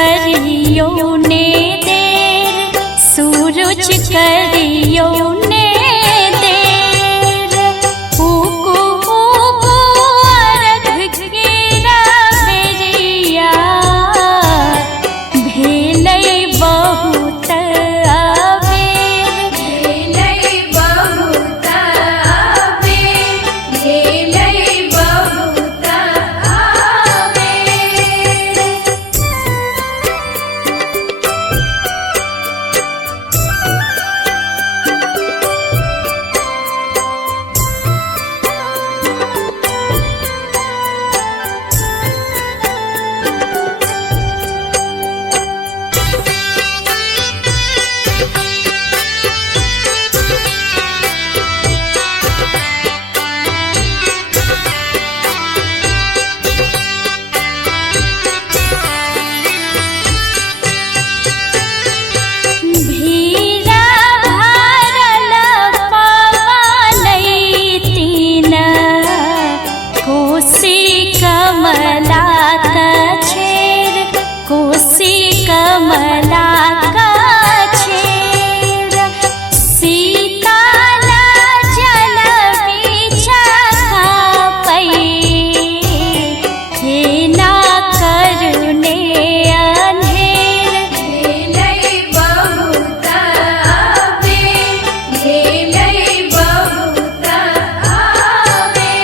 करियो ने देर, सूरज करियो ने देर। उगु उगु अर्घ केरा बेरिया, भेलै बहुत अबेर। भेलै बहुत अबेर, भेलै बहुत अबेर। भीड़ा भरल पवनैतिन, कोसी कमला कछेर, कोसी कमला कछेर। शीतल जल बीच खापै, हे ना करुणे अंधेर। भेलै बहुत अबेर, भेलै बहुत अबेर।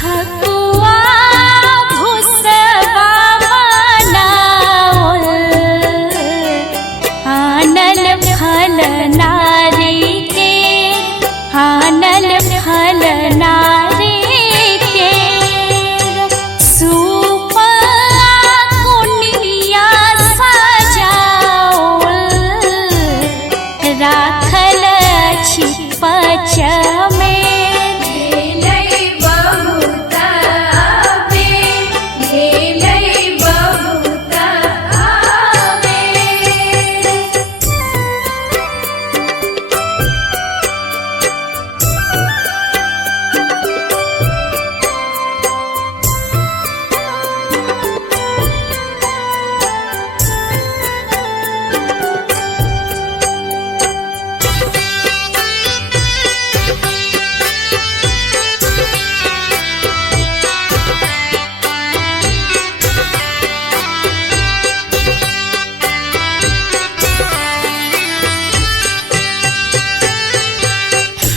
ठकुआ भुसबा मनाओल, आनल फल नारिकेर, आनल फल नारिकेर। सूप कुनिया सजाओल, राखल अछि पचमेर। भेलै बहुत अबेर, भेलै बहुत अबेर।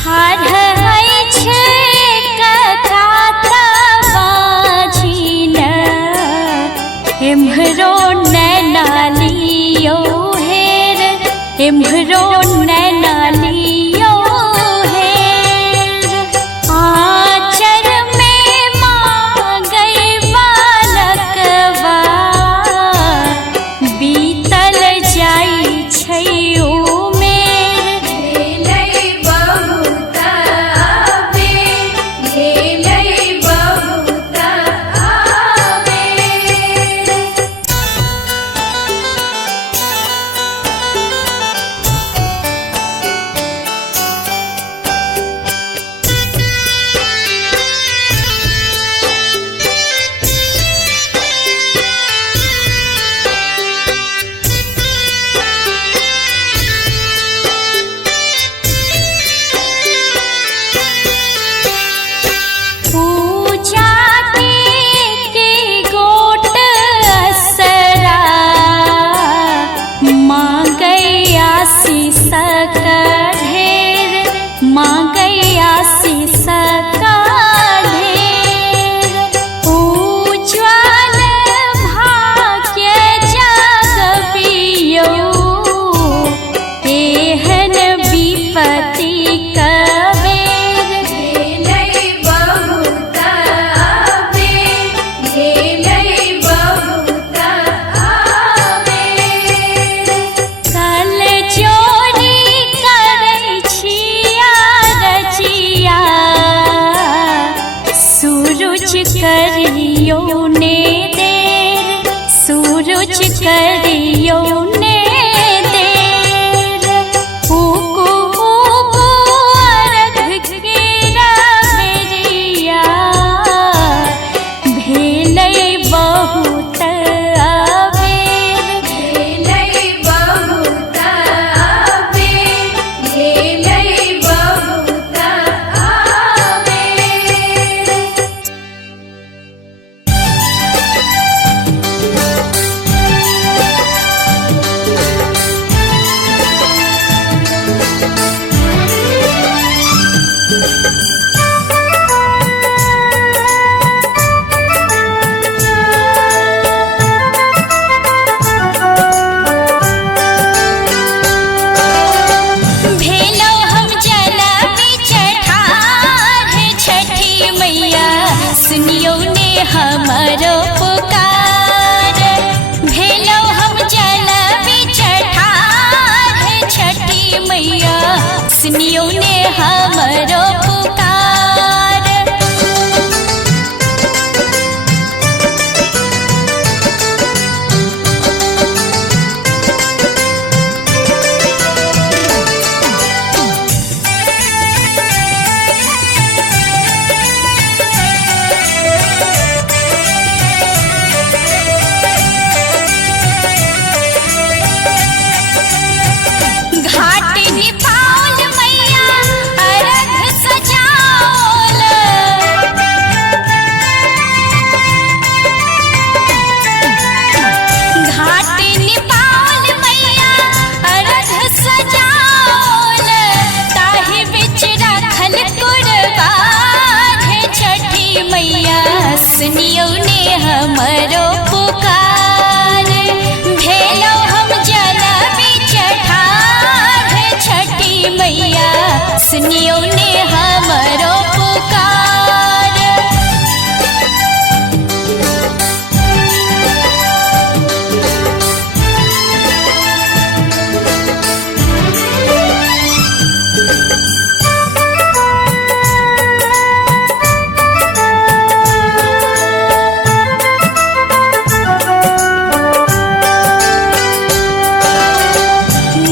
ठाढ़ अछि ककात बाझिन, एम्हरो नैना लियो हेर, एम्हरो नैना लियो हेर। आँचर में मांगै बालकवा, बीतल जाइ छै उमेर। भेलै बहुत अबेर, भेलै बहुत अबेर। पूजा के गोट असरा, मांगै आशीष ढेर, मांगै आशीष ढेर। उज्ज्वल भाग्य जगबियो, एहन विपत्ति कबेर। भेलै बहुत अबेर, भेलै बहुत अबेर। कल जोड़ करियो ने देर उको उको अर्घ केरा बेरिया भेलै बहुत अबेर भेलै बहुत अबेर भेलै बहुत अबेर भेलौ हम जल बिच ठाढ़ छठी मैया सुनियो ने हमरो पुकार भेलौ हम जल बिच ठाढ़ छठी मैया सुनियो ने हमरो पुकार घाट निपाल मैया अर्घ सजाओल घाट निपाल मैया अर्घ सजाओल ताहि बिच राखल कुरबान छठी मैया सुनियो ने हमरो पुकार भेलौ हम जल बिच ठाढ़ छठी मैया सुनियो ने हमरो पुकार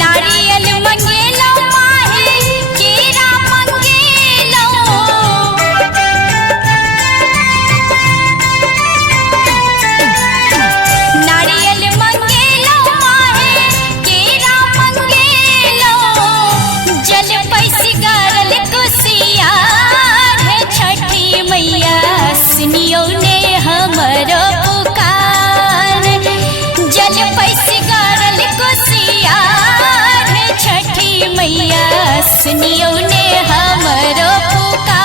नारियल मंगेलौ माहे केरा मंगेलौ नारियल मंगेलौ माहे केरा मंगेलौ जल पैसी गरल कुसियार छठी मैया सुनियो ने हमरो पुकार जल पैसी गरल कुसियार छठी मैया सुनियो ने हमरो पुकार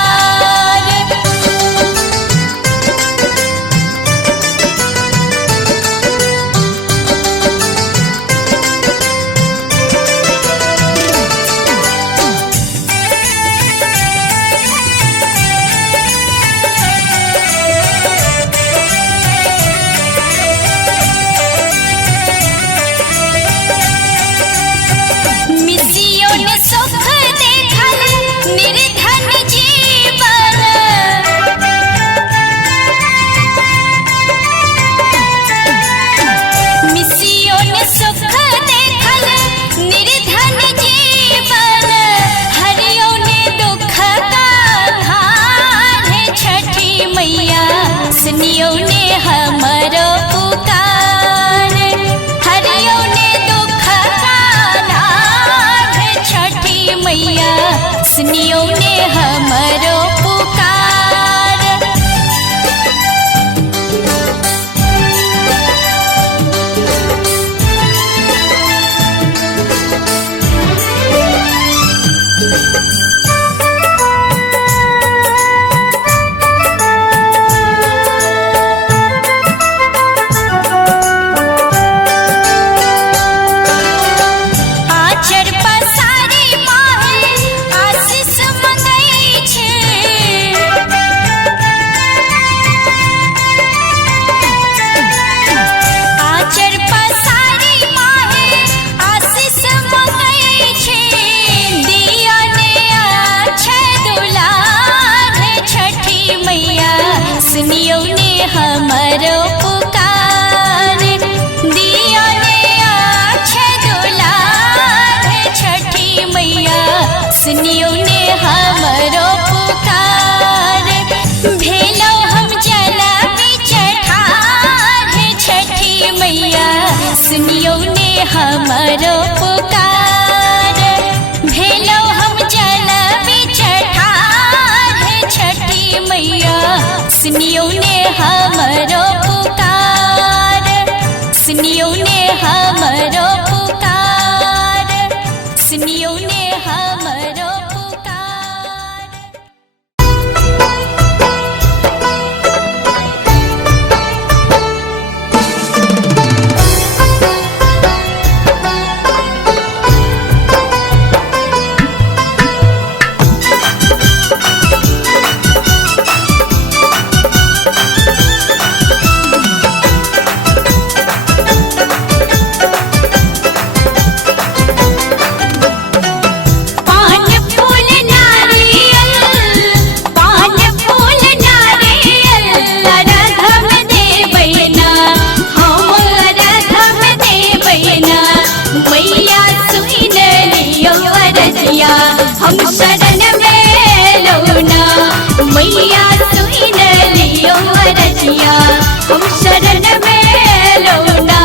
मिसियो ने सुख देखल निर्धन सुनियो ने हमरो पुकार भेलो हम जल बिचठार है छठी मैया सुनियो ने हमरो पुकार सुनियो ने हमरो पुकार सुनियो ने हमरो पुकार। हम शरण में लौना मैया सुन लियो रजिया हम शरण में लौना।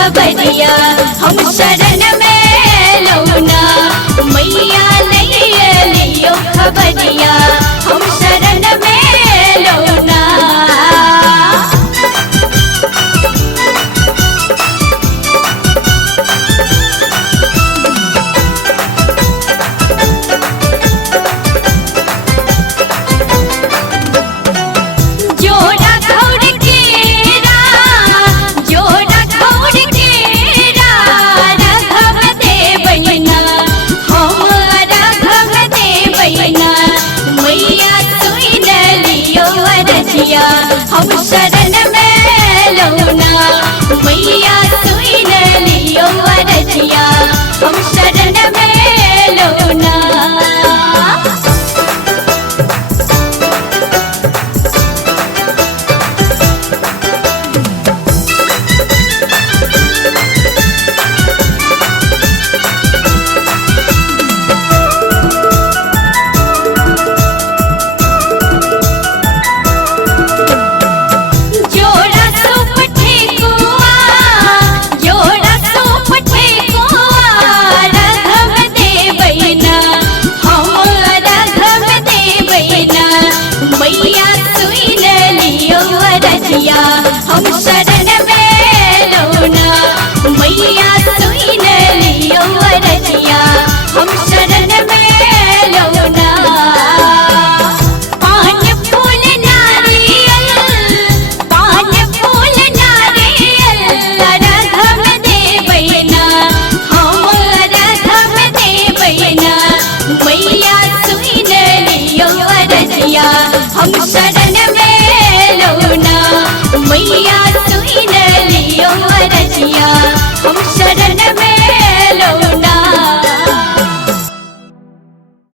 खबरिया हम शरण में लौना मैया नहीं लियो खबरिया हम शरण में लौना। हम शरण में लौना मैया सुन लियो रजिया हम शरण में लौना। हम शरण में लौना मैया सुन लियो रजिया हम शरण में लौना। पान फूल नारियल रघम देवैना हम रघम देवैना मैया सुन लियो रजिया हम शरण में लौना मैया सुन लियो रजिया हम